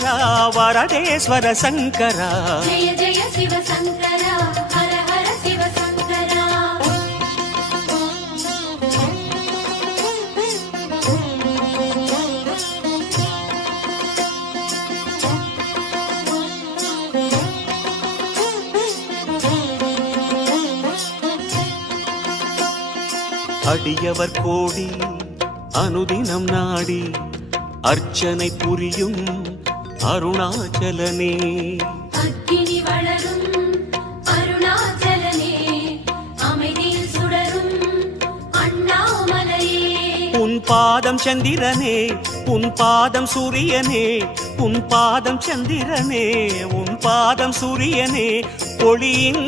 சங்கரா வரதேஸ்வர சங்கரா ஜெய ஜெய சிவ சங்கரா ஹர ஹர சிவ சங்கரா அடியவர் கோடி அனுதினம் நாடி அர்ச்சனை புரியும் அருணாச்சலனே அக்கினி வளரும் அருணாச்சலனே அமைதியில் சுடரும் அண்ணாமலையே உன் பாதம் சந்திரனே உன் பாதம் சூரியனே உன் பாதம் சந்திரனே உன் பாதம் சூரியனே ஒளியின்